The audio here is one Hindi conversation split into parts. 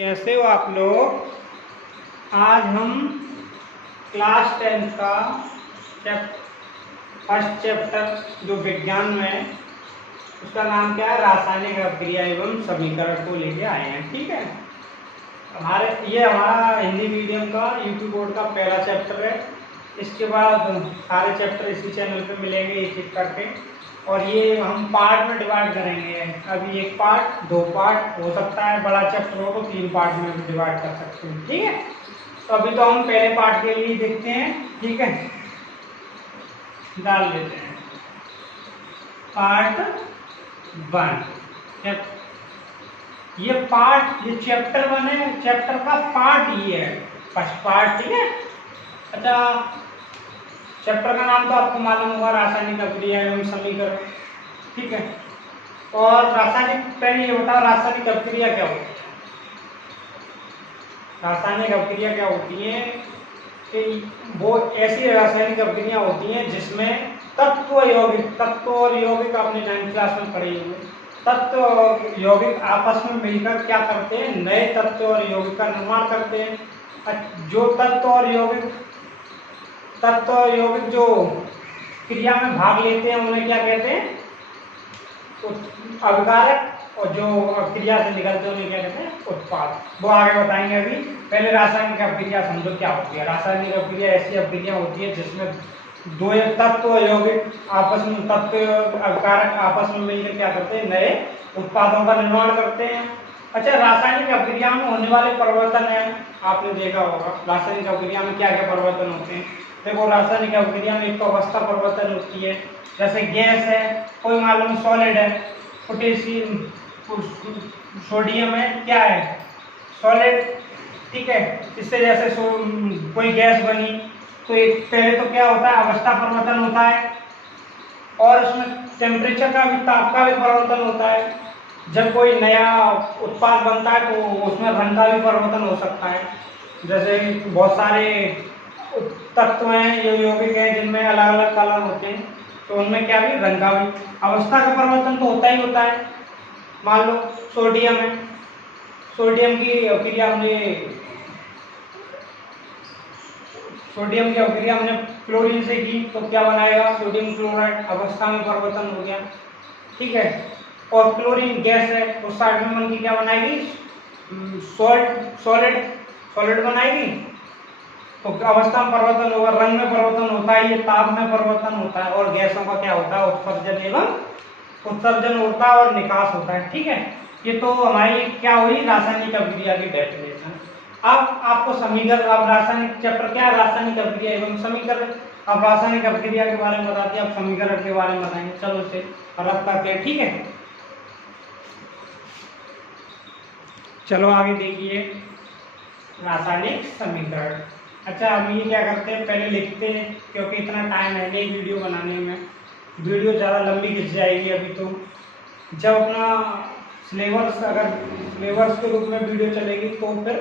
कैसे हो आप लोग। आज हम क्लास 10 का फर्स्ट चैप्टर जो विज्ञान में है उसका नाम क्या है, रासायनिक अभिक्रिया एवं समीकरण को लेके आए हैं। ठीक है, हमारा हिंदी मीडियम का यूट्यूब बोर्ड का पहला चैप्टर है। इसके बाद सारे चैप्टर इसी चैनल पे मिलेंगे एक एक करके, और ये हम पार्ट में डिवाइड करेंगे। अभी एक पार्ट, दो पार्ट, हो सकता है बड़ा चैप्टर हो तो 3 पार्ट में भी डिवाइड कर सकते हैं। ठीक है, तो अभी तो हम पहले पार्ट के लिए देखते हैं। ठीक है, डाल देते हैं पार्ट 1। ये चैप्टर 1 है, चैप्टर का पार्ट ये है, फर्स्ट पार्ट। ठीक है, अच्छा, चैप्टर का नाम तो आपको मालूम होगा, रासायनिक अभिक्रिया एवं समीकरण। ठीक है, और पहले ये बताओ रासायनिक अभिक्रिया क्या होती है। रासायनिक अभिक्रिया क्या होती है कि वो ऐसी रासायनिक अभिक्रिया होती हैं जिसमें तत्व और यौगिक आपने 9th क्लास में पढ़े हुए, तत्व और यौगिक आपस में मिलकर क्या करते हैं, नए तत्व और यौगिक का निर्माण करते हैं। जो तत्व और यौगिक जो क्रिया में भाग लेते हैं उन्हें क्या कहते हैं, अभिकारक, और जो क्रिया से निकलते हैं उन्हें क्या कहते हैं, उत्पाद। वो आगे बताएंगे। अभी पहले रासायनिक अभिक्रिया समझो क्या होती है। रासायनिक अभिक्रिया ऐसी अभिक्रिया होती है जिसमें दो तत्व यौगिक आपस में, तत्व अभिकारक आपस में मिलकर क्या करते हैं, नए उत्पादों का निर्माण करते हैं। अच्छा, रासायनिक अभिक्रिया में होने वाले परिवर्तन है, आपने देखा होगा रासायनिक अभिक्रिया में क्या क्या परिवर्तन होते हैं। देखो, रासायनिक अभिक्रिया में एक तो अवस्था परिवर्तन होती है, जैसे गैस है, कोई मालूम सॉलिड है, पोटेशियम सोडियम है, क्या है, सॉलिड। ठीक है, इससे जैसे कोई गैस बनी तो एक पहले तो क्या होता है, अवस्था परिवर्तन होता है, और उसमें टेम्परेचर का भी, ताप का भी परिवर्तन होता है। जब कोई नया उत्पाद बनता है तो उसमें रंग का भी परिवर्तन हो सकता है। जैसे बहुत सारे तत्व हैं, जो यौगिक हैं, जिनमें अलग अलग कलर होते हैं, तो उनमें क्या भी, रंग का भी, अवस्था का परिवर्तन तो होता ही होता है। मान लो सोडियम है, सोडियम की अभिक्रिया हमने क्लोरीन से की तो क्या बनाएगा, सोडियम क्लोराइड, अवस्था में परिवर्तन हो गया। ठीक है, और क्लोरीन गैस है, उस साइड में मन की क्या बनाएगी, सॉलिड बनाएगी, तो अवस्था में परिवर्तन होगा, रंग में परिवर्तन होता है, ये ताप में परिवर्तन होता है, और गैसों का क्या होता है, उत्सर्जन होता है और निकास होता है। ठीक है, ये तो हमारी क्या हुई, रासायनिक अभिक्रिया की डेफिनेशन। अब आपको समीकरण, अब रासायनिक चैप्टर क्या है, रासायनिक अभिक्रिया एवं समीकरण। अब रासायनिक अभिक्रिया के बारे में बताते हैं, अब समीकरण के बारे में बताएंगे। चलो इसे रब करते हैं। ठीक है, चलो आगे देखिए, रासायनिक समीकरण। अच्छा, हम ये क्या करते हैं, पहले लिखते हैं, क्योंकि इतना टाइम है नहीं वीडियो बनाने में, वीडियो ज़्यादा लंबी खिंच जाएगी। अभी तो जब अपना सिलेबस, अगर सिलेबस के रूप में वीडियो चलेगी तो फिर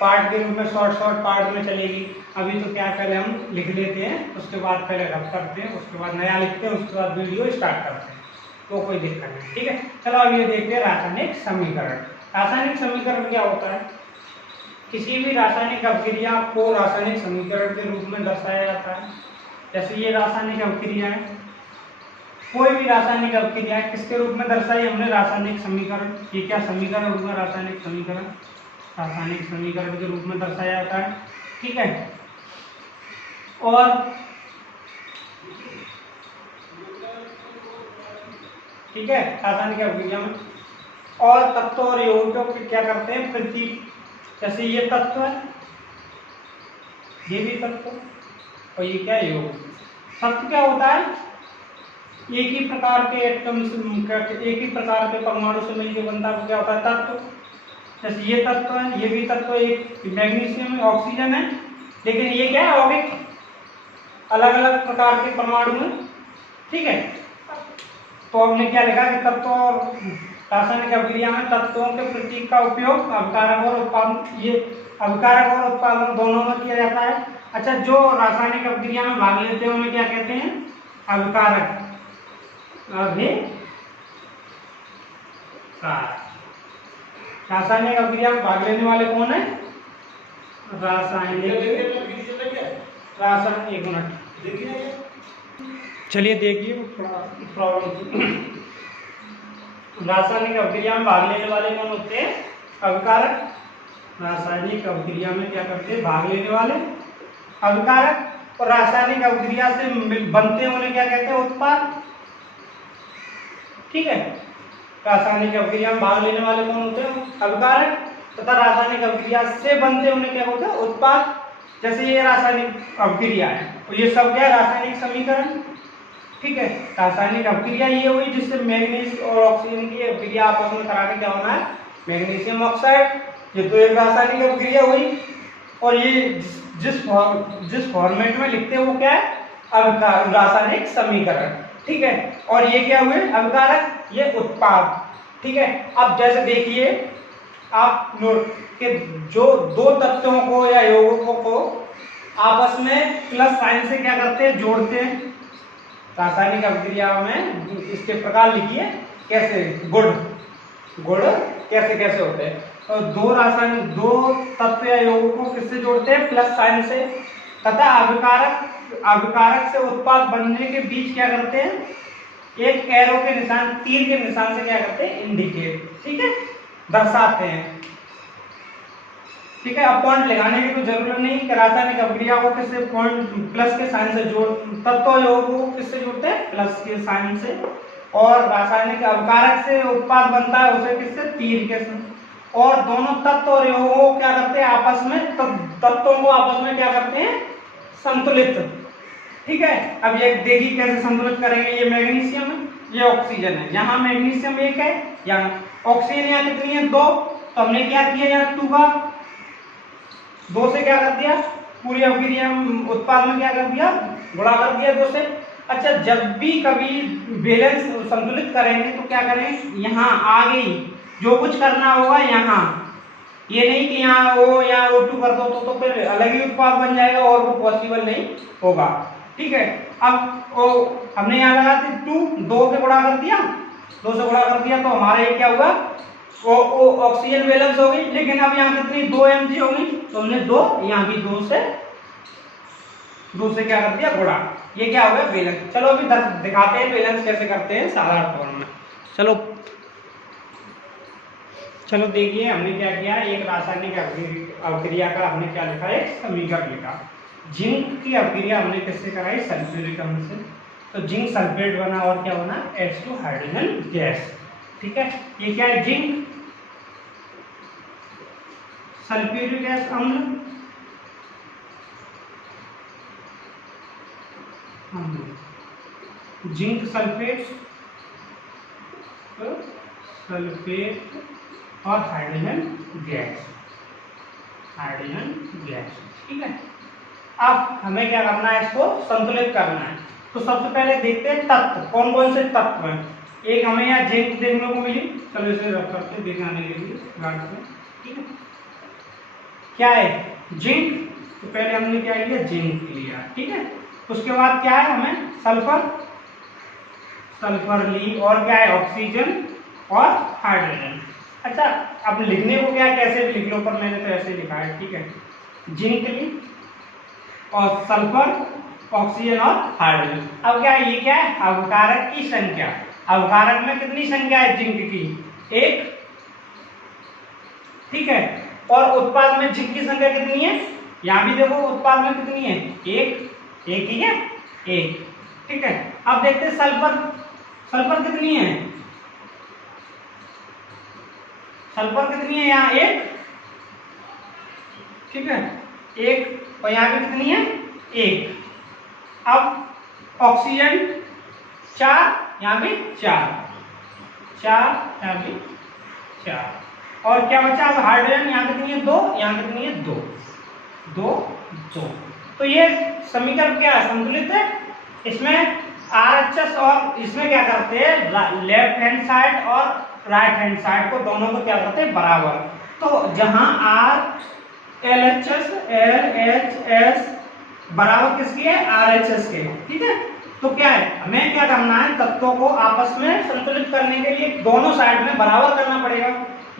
पार्ट के रूप में, शॉर्ट पार्ट में चलेगी। अभी तो क्या, पहले हम लिख लेते हैं, उसके बाद पहले रब करते हैं, उसके बाद नया लिखते हैं, उसके बाद वीडियो स्टार्ट करते हैं, तो कोई दिक्कत नहीं। ठीक है, चलो अब ये देखते हैं रासायनिक समीकरण। रासायनिक समीकरण क्या होता है, किसी भी रासायनिक अभिक्रिया को रासायनिक समीकरण के रूप में दर्शाया जाता है। जैसे ये रासायनिक अभिक्रिया है, कोई भी रासायनिक अभिक्रिया किसके रूप में दर्शाई हमने, रासायनिक समीकरण। ये क्या समीकरण होगा, रासायनिक समीकरण, रासायनिक समीकरण के रूप में दर्शाया जाता है। ठीक है, और ठीक है, रासायनिक अभिक्रिया में और तत्व और यौगिकों को क्या करते हैं, प्रतीक। जैसे ये तत्व है, ये भी तत्व, और ये क्या, यौगिक। तत्व क्या होता है, एक ही प्रकार के एटम्स, एक ही प्रकार के परमाणु से मिलकर बनता है, क्या होता है, तत्व। जैसे ये तत्व है, ये भी तत्व, एक मैग्नीशियम है, ऑक्सीजन है, लेकिन ये क्या है, यौगिक, अलग अलग प्रकार के परमाणु हैं। ठीक है, तो हमने क्या लिखा कि तत्व और रासायनिक अभिक्रिया में तत्वों के प्रतीक का उपयोग अभिकारक और उत्पादन, ये अभिकारक और उत्पादन दोनों में किया जाता है। अच्छा, जो रासायनिक अभिक्रिया में भाग लेते हैं उन्हें क्या कहते हैं, अभिकारक, अभिकारक। रासायनिक अभिक्रिया में भाग लेने वाले कौन है? रासायनिक एक मिनट चलिए देखिए प्रॉब्लम। रासायनिक अभिक्रिया में भाग लेने वाले कौन होते हैं? अभिकारक। रासायनिक अभिक्रिया में क्या करते हैं? भाग लेने वाले अभिकारक। और रासायनिक अभिक्रिया से बनते हैं उन्हें क्या कहते हैं? उत्पाद। ठीक है, रासायनिक अभिक्रिया में भाग लेने वाले कौन होते हैं? अभिकारक। तथा रासायनिक अभिक्रिया से बनते हैं उन्हें क्या बोलते हैं? उत्पाद। जैसे ये रासायनिक अभिक्रिया है और ये सब क्या है? रासायनिक समीकरण। ठीक है, रासायनिक अभिक्रिया ये हुई जिससे मैग्नीज और ऑक्सीजन की अभिक्रिया आपस में करा के क्या होना है? Magnesium oxide. ये तो एक रासायनिक अभिक्रिया हुई। और ये जिस फॉर्मेट में लिखते हैं वो क्या है? रासायनिक समीकरण। ठीक है, और ये क्या हुए? अभिकारक, ये उत्पाद। ठीक है, अब जैसे देखिए आप नोट कि जो दो तत्वों को या यौगिकों को आपस में प्लस साइन से क्या करते हैं? जोड़ते हैं। रासायनिक अभिक्रिया में इसके प्रकार लिखिए कैसे? गुण कैसे कैसे होते हैं? तो दो तत्व या यौगिकों को किससे जोड़ते हैं? प्लस साइन से। तथा अभिकारक से उत्पाद बनने के बीच क्या करते हैं? एक एरो के निशान, तीर के निशान से क्या करते हैं? इंडिकेट। ठीक है, दर्शाते हैं। ठीक है, अब पॉइंट लगाने की तो जरूरत नहीं कि रासायनिक अभिक्रिया को किससे पॉइंट प्लस के साइन से जोड़, तत्व यौगिकों को किससे जोड़ते हैं? प्लस के साइन से। और रासायनिक अभिकारक से उत्पाद बनता है उसे किससे? तीर के साथ। और दोनों तत्व और यौगिकों को क्या करते हैं? आपस में तत्वों को आपस में क्या करते हैं? संतुलित। ठीक है, अब ये देखिए कैसे संतुलित करेंगे। ये मैग्नीशियम है, ये ऑक्सीजन है। यहाँ मैग्नीशियम 1 है, यहाँ ऑक्सीजन यहाँ कितनी है? 2। तो हमने क्या किया? यहाँ 2 का 2 से क्या कर दिया? पूरी अभिक्रिया उत्पाद में क्या कर दिया? गुणा कर दिया 2 से। अच्छा, जब भी कभी बैलेंस संतुलित करेंगे तो क्या करें? यहाँ आगे जो कुछ करना होगा यहाँ, ये नहीं कि यहाँ O या O2 कर दो तो फिर अलग ही उत्पाद बन जाएगा और वो पॉसिबल नहीं होगा। ठीक है, अब हमने यहाँ लगा दी 2 से गुणा कर दिया, 2 से गुणा कर दिया तो हमारा ये क्या हुआ? ऑक्सीजन बैलेंस हो गई। लेकिन अब यहाँ कितनी? 2 mg हो गई, तो हमने 2 यहाँ भी 2 से क्या कर दिया? गुणा। ये क्या हो गया? बैलेंस। चलो अभी दिखाते हैं बैलेंस कैसे करते हैं साधारण फॉर्म में। चलो देखिए हमने क्या किया? एक रासायनिक अभिक्रिया का हमने क्या लिखा? एक समीकरण लिखा। जिंक की अभिक्रिया हमने किससे कराई? सल्फ्यूरिक अम्ल से। तो जिंक सल्फेट बना और क्या बना? H2 hydrogen gas. ठीक है, ये क्या है? जिंक सल्फ्यूरिक अम्ल, जिंक सल्फेट और हाइड्रोजन गैस। ठीक है, अब हमें क्या करना है? इसको संतुलित करना है। तो सबसे पहले देखते हैं तत्व कौन कौन से तत्व हैं। एक हमें यहाँ जिंक देखने को मिली, चलो इसे रख करके दिखाने के लिए गार्ड पे। ठीक है, क्या है? जिंक। तो पहले हमने क्या लिया? जिंक लिया। ठीक है, उसके बाद क्या है? हमें सल्फर ली और क्या है? ऑक्सीजन और हाइड्रोजन। अच्छा, अब लिखने को क्या कैसे भी लिख लो, पर मैंने तो ऐसे लिखा है। ठीक है, जिंक ली और सल्फर, ऑक्सीजन और हाइड्रोजन। अब क्या है? ये क्या है? अभिकारक की संख्या। अभिकारक में कितनी संख्या है जिंक की? 1। ठीक है, और उत्पाद में जिंक की संख्या कितनी है? यहाँ भी देखो उत्पाद में कितनी है? 1 ही है, 1। ठीक है, अब देखते हैं सल्फर कितनी है? सल्फर कितनी है? यहाँ 1। ठीक है, 1 और यहाँ पे कितनी है? 1। अब ऑक्सीजन 4, यहाँ भी 4, यहाँ भी 4। और क्या बचा? अब हाइड्रोजन यहाँ कितनी है? 2, यहाँ कितनी है? 2। तो ये समीकरण क्या है? संतुलित है। इसमें RHS और इसमें क्या करते हैं? लेफ्ट हैंड साइड और राइट हैंड साइड को दोनों को क्या करते हैं? बराबर। तो जहां LHS बराबर किसकी है? RHS के। ठीक है, तो क्या है? हमें क्या करना है? तत्वों को आपस में संतुलित करने के लिए दोनों साइड में बराबर करना पड़ेगा।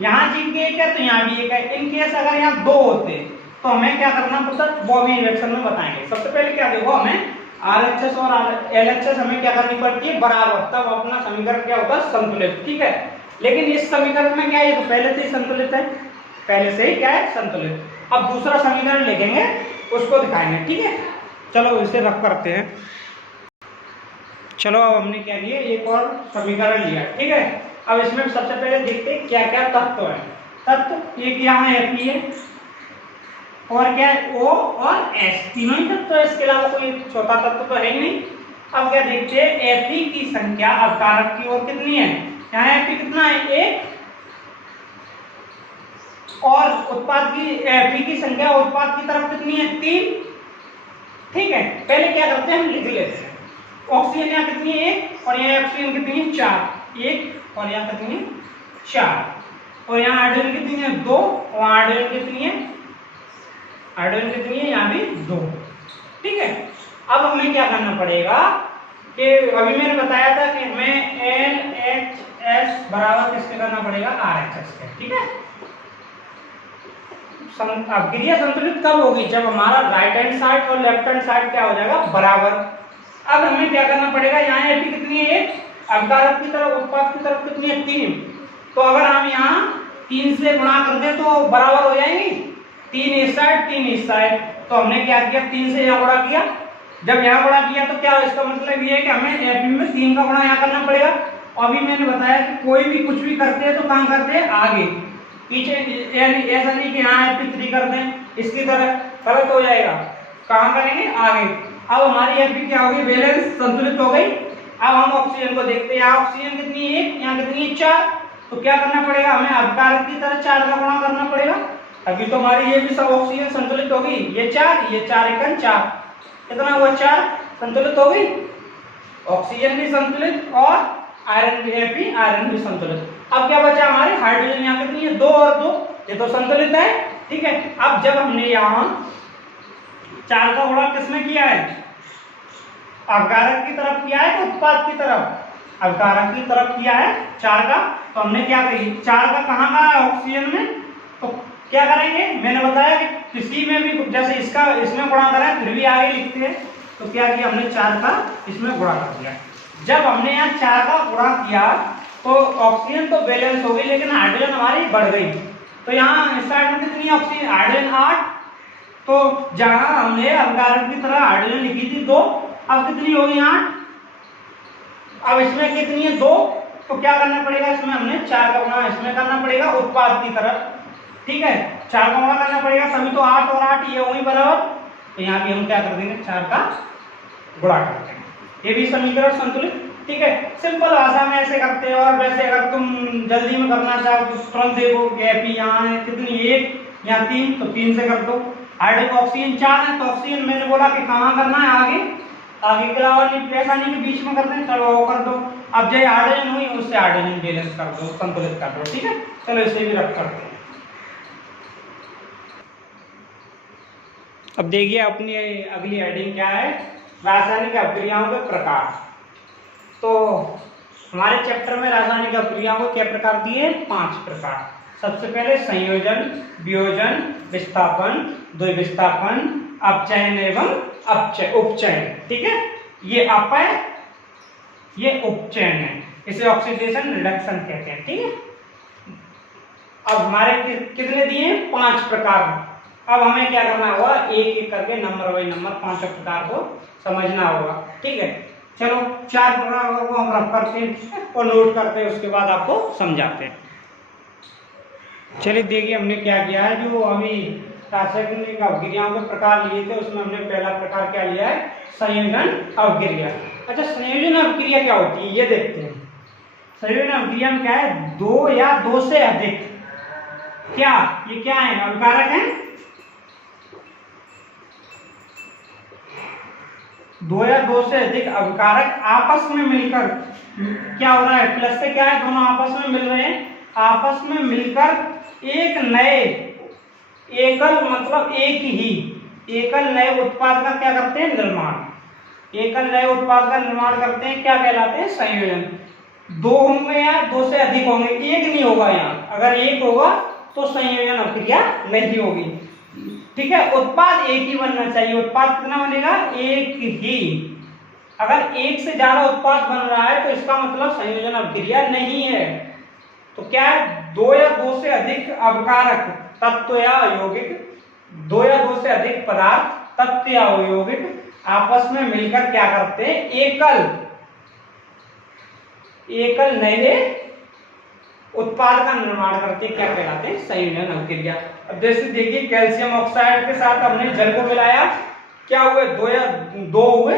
यहाँ जीव के एक है तो यहाँ भी एक है। इन केस अगर यहाँ दो होते तो हमें क्या करना पड़ता, वो भी रिएक्शन में बताएंगे। सबसे पहले क्या देखो, हमें RHS और LHS हमें क्या करनी पड़ती है, बराबर, तब अपना समीकरण क्या होगा, संतुलित। ठीक है, लेकिन इस समीकरण में क्या है, तो पहले से ही संतुलित है, पहले से ही क्या है, संतुलित। अब दूसरा समीकरण लिखेंगे, उसको दिखाएंगे। ठीक है, चलो इसे रख करते हैं। चलो अब हमने क्या किया, एक और समीकरण लिया। ठीक है, अब इसमें सबसे पहले देखते हैं क्या क्या तत्व है। तत्व एक यहाँ Fe है और क्या है, O और S, तीनों ही तत्व है, इसके अलावा कोई चौथा तत्व तो है ही नहीं। अब क्या देखते हैं, Fe की संख्या अपकारक की ओर कितनी है, यहाँ Fe कितना है, 1, और उत्पाद की Fe की संख्या उत्पाद की तरफ कितनी है, 3। ठीक है, पहले क्या करते हैं, हम लिख लेते हैं। ऑक्सीजन यहाँ कितनी है, 1, और यहाँ ऑक्सीजन कितनी है, 4, 1 और यहाँ कितनी है, 4, और यहाँ हाइड्रोजन कितनी है, 2, और हाइड्रोजन कितनी है, हाइड्रोजन कितनी है, यहाँ भी 2। ठीक है, अब हमें क्या करना पड़ेगा कि अभी मैंने बताया था कि हमें LHS बराबर किसके करना पड़ेगा, RHS के। ठीक है, अभिक्रिया संतुलित कब होगी, जब हमारा राइट हैंड साइड और लेफ्ट हैंड साइड क्या हो जाएगा, बराबर। अब हमें क्या करना पड़ेगा, यहाँ Fe कितनी है, 1, अपकारक की तरफ उत्पाद की तरफ कितनी है, 3। तो अगर हम यहाँ 3 से गुणा कर दें तो बराबर हो जाएंगी, 3 इस साइड 3 इस साइड। तो हमने क्या किया, 3 से यहाँ गुणा किया। जब यहाँ गुणा किया तो क्या, इसका मतलब ये है कि हमें Fe में 3 का गुणा यहाँ करना पड़ेगा। अभी मैंने बताया कि कोई भी कुछ भी करते हैं तो कहाँ करते हैं, आगे पीछे, यानी ऐसा नहीं कि यहाँ Fe3 कर दें इसकी तरह, गलत हो जाएगा। कहाँ करेंगे, आगे। अब हमारी Fe क्या होगी, बैलेंस, संतुलित हो गई। अब हम ऑक्सीजन को देखते हैं, यहाँ ऑक्सीजन कितनी है, 1, यहाँ कितनी है, 4। तो क्या करना पड़ेगा, हमें अपकारक की तरह 4 का गुणा करना पड़ेगा। अभी तो हमारी ये भी सब ऑक्सीजन संतुलित होगी, ये 4, ये 4 एकन 4, कितना हुआ, 4, संतुलित हो गई। ऑक्सीजन भी संतुलित और आयरन भी, Fe आयरन भी संतुलित। अब क्या बचा हमारे, हाइड्रोजन यहाँ कितनी है, 2 और 2, ये तो संतुलित है। ठीक है, अब जब हमने यहाँ 4 का गुणा किसमें किया है, अपकारक की तरफ किया है तो उत्पाद की तरफ, अपकारक की तरफ किया है 4 का। तो हमने क्या कही, 4 का कहाँ का है, ऑक्सीजन में। तो क्या करेंगे, मैंने बताया कि किसी में भी, जैसे इसका इसमें गुणा करें फिर भी आगे लिखते हैं। तो क्या किया हमने, 4 का इसमें गुणा कर दिया। जब हमने यहाँ 4 का गुणा किया तो ऑक्सीजन तो बैलेंस हो गई, लेकिन हाइड्रोजन हमारी बढ़ गई। तो यहाँ इस साइड में कितनी ऑक्सीजन, हाइड्रोजन 8। तो जहां हमने अपकारक की तरह हाइड्रोजन लिखी थी 2, अब कितनी होगी, 8। अब इसमें कितनी है, 2। तो क्या करना पड़ेगा, इसमें हमने 4 का गुणा इसमें करना पड़ेगा उत्पाद की तरफ। ठीक है, 4 का गुणा करना पड़ेगा, तभी तो 8 और 8 ये वही बराबर। तो यहाँ भी हम क्या कर देंगे, 4 का गुणा कर देंगे, ये भी समीकरण संतुलित। ठीक है, सिंपल भाषा में ऐसे करते हैं। और वैसे अगर तुम जल्दी में करना चाहो तो तुरंत देखो, Fe यहाँ है कितनी, 1, यहाँ 3, तो 3 से कर दो। हाइड्रोजन ऑक्सीजन 4 है, तो ऑक्सीजन मैंने बोला कि कहाँ करना है, आगे, आगे के अलावा नहीं, ऐसा नहीं कि बीच में करते हैं, चलो वो कर दो। अब जो हाइड्रोजन हुई उससे हाइड्रोजन बैलेंस कर दो, संतुलित कर दो। ठीक है, चलो इसे भी रख करते हैं। अब देखिए अपनी अगली हेडिंग क्या है, रासायनिक अभिक्रियाओं के प्रकार। तो हमारे चैप्टर में रासायनिक अभिक्रियाओं को क्या प्रकार दिए, 5 प्रकार। सबसे पहले संयोजन, वियोजन, विस्थापन, द्विविस्थापन, अपचयन एवं उपचयन। ठीक है, ये अप है, ये उपचयन है, इसे ऑक्सीडेशन रिडक्शन कहते हैं। ठीक है, अब हमारे कितने दिए, 5 प्रकार। अब हमें क्या करना होगा, एक एक करके नंबर बाई नंबर 5 प्रकार को समझना होगा। ठीक है, चलो 4 प्रकार को हम रख करते हैं और नोट करते हैं, उसके बाद आपको समझाते हैं। चलिए देखिए हमने क्या किया है, जो अभी रासायनिक अभिक्रियाओं के प्रकार लिए थे उसमें हमने पहला प्रकार क्या लिया है, संयोजन अभिक्रिया। अच्छा, संयोजन अभिक्रिया क्या होती है ये देखते हैं। संयोजन अभिक्रिया में क्या है, 2 या 2 से अधिक, क्या ये क्या है, अभिकारक है, 2 या 2 से अधिक अभिकारक आपस में मिलकर क्या हो रहा है, प्लस से क्या है, दोनों आपस में मिल रहे हैं, आपस में मिलकर एक नए, एकल मतलब एक ही एकल नए उत्पाद का क्या करते हैं, निर्माण। एकल नए उत्पाद का निर्माण करते हैं, क्या कहलाते हैं, संयोजन। 2 होंगे या 2 से अधिक होंगे, एक नहीं होगा यहाँ। अगर एक होगा तो संयोजन अभिक्रिया नहीं होगी। ठीक है, उत्पाद एक ही बनना चाहिए। उत्पाद कितना बनेगा? एक ही। अगर एक से ज्यादा उत्पाद बन रहा है तो इसका मतलब संयोजन अभिक्रिया नहीं है। तो क्या है? दो या दो से अधिक अवकारक तत्व या यौगिक, दो या दो से अधिक पदार्थ तत्व या यौगिक आपस में मिलकर क्या करते हैं? एकल नए उत्पाद का निर्माण करते, क्या कहलाते हैं? संयोजन अभिक्रिया। अब जैसे देखिए कैल्शियम ऑक्साइड के साथ हमने जल को मिलाया, क्या हुए? दो हुए।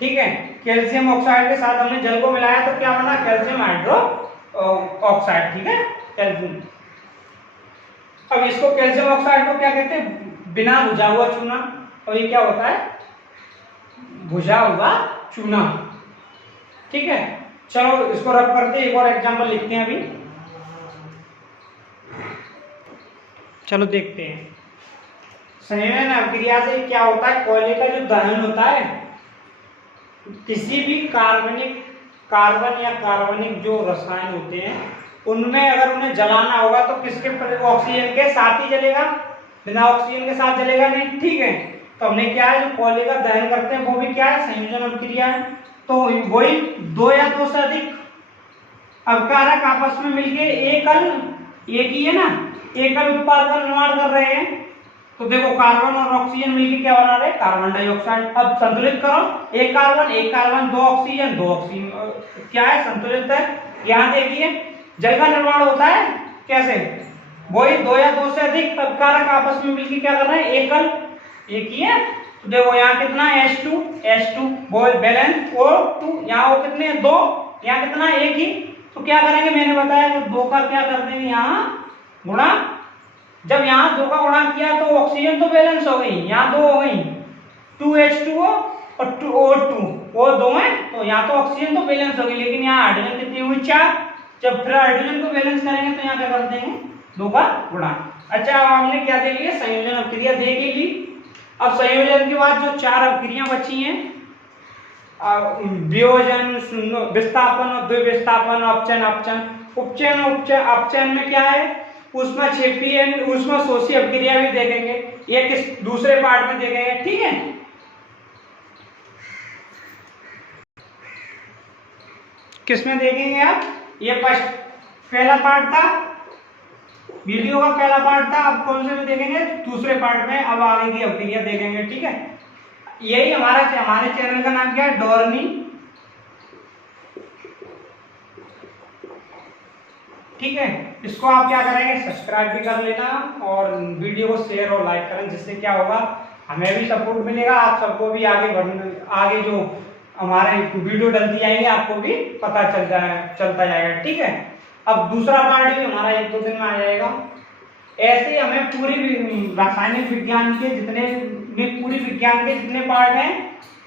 ठीक है, कैल्शियम ऑक्साइड के साथ हमने जल को मिलाया तो क्या बना? Calcium hydro oxide. ठीक है, कैल्शियम। अब इसको कैल्शियम ऑक्साइड को क्या कहते हैं? बिना भुजा हुआ चूना। और ये क्या होता है? भुजा हुआ चूना। ठीक है, चलो इसको रब करते हैं, एक और एग्जांपल लिखते हैं अभी। चलो देखते हैं संयोजन अभिक्रिया से क्या होता है। कोयले का जो दहन होता है, किसी भी कार्बन या कार्बनिक जो रसायन होते हैं उनमें अगर उन्हें जलाना होगा तो किसके? ऑक्सीजन के साथ ही जलेगा, बिना ऑक्सीजन के साथ जलेगा नहीं। ठीक है, तो हमने क्या है, जो कोयले का दहन करते हैं वो भी क्या है? संयोजन अभिक्रिया है। तो वही दो या दो से अधिक अवकारक आपस में मिलके एक ही है ना, एकल उत्पाद का निर्माण कर रहे हैं। तो देखो कार्बन और ऑक्सीजन मिलके क्या बना रहे हैं? Carbon dioxide. अब संतुलित करो, एक कार्बन दो ऑक्सीजन क्या है? संतुलित है। यहाँ देखिए जल का निर्माण होता है कैसे? वही दो या दो से अधिक अवकारक आपस में मिलके क्या कर रहे हैं? एक ही है। तो देखो यहाँ कितना? H2 वो बैलेंस O2, यहाँ वो कितने? 2, यहाँ कितना? एक ही। तो क्या करेंगे? मैंने बताया कि दो का क्या कर देंगे? यहाँ गुणा। जब यहाँ दो का गुणा किया तो ऑक्सीजन तो बैलेंस हो गई, यहाँ दो हो गई, 2H2O और 2O2, वो दो है तो यहाँ तो ऑक्सीजन तो बैलेंस हो गई, लेकिन यहाँ हाइड्रोजन कितनी हुई? 4। जब फिर हाइड्रोजन को बैलेंस करेंगे तो यहाँ क्या कर देंगे? दो का गुणा। अच्छा, अब हमने क्या देख लिया? संयोजन अभिक्रिया देख ली। अब संयोजन के बाद जो चार अभिक्रिया बची हैं, वियोजन, विस्थापन, द्विविस्थापन, अपचयन में क्या है? ऊष्मा शोषी अभिक्रिया भी देखेंगे, ये किस दूसरे पार्ट में देखेंगे। ठीक है, किसमें देखेंगे आप? ये पहला पार्ट था, वीडियो का पहला पार्ट था। अब कौन से में देखेंगे? दूसरे पार्ट में। अब आगे की अभिक्रिया देखेंगे। ठीक है, यही हमारे चैनल का नाम क्या है? डोरनी। ठीक है, इसको आप क्या करेंगे? सब्सक्राइब भी कर लेना और वीडियो को शेयर और लाइक करें, जिससे क्या होगा? हमें भी सपोर्ट मिलेगा, आप सबको भी आगे जो हमारे वीडियो डलती जाएंगे आपको भी पता चलता जाएगा। ठीक है, अब दूसरा पार्ट भी हमारा 1-2 दिन में आ जाएगा। ऐसे हमें पूरी रासायनिक विज्ञान के जितने पार्ट हैं,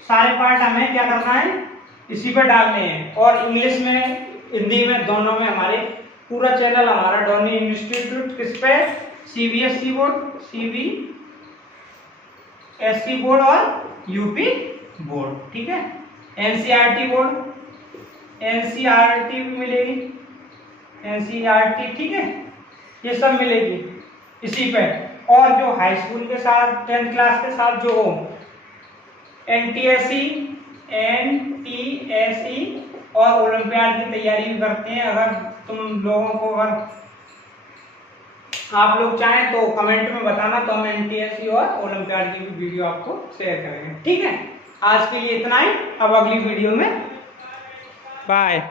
सारे पार्ट हमें क्या करना है? इसी पर डालने हैं। और इंग्लिश में, हिंदी में, दोनों में हमारे पूरा चैनल हमारा डोरनी इंस्टीट्यूट किस पे? CBSE बोर्ड, CBSE बोर्ड और UP बोर्ड। ठीक है, NCERT बोर्ड, NCERT भी मिलेगी, NCERT। ठीक है, ये सब मिलेगी इसी पे। और जो हाई स्कूल के साथ 10th क्लास के साथ जो NTSE और ओलंपियाड की तैयारी भी करते हैं, अगर तुम लोगों को, अगर आप लोग चाहें तो कमेंट में बताना, तो हम NTSE और ओलंपियाड की भी वीडियो आपको शेयर करेंगे। ठीक है, आज के लिए इतना ही। अब अगली वीडियो में बाय।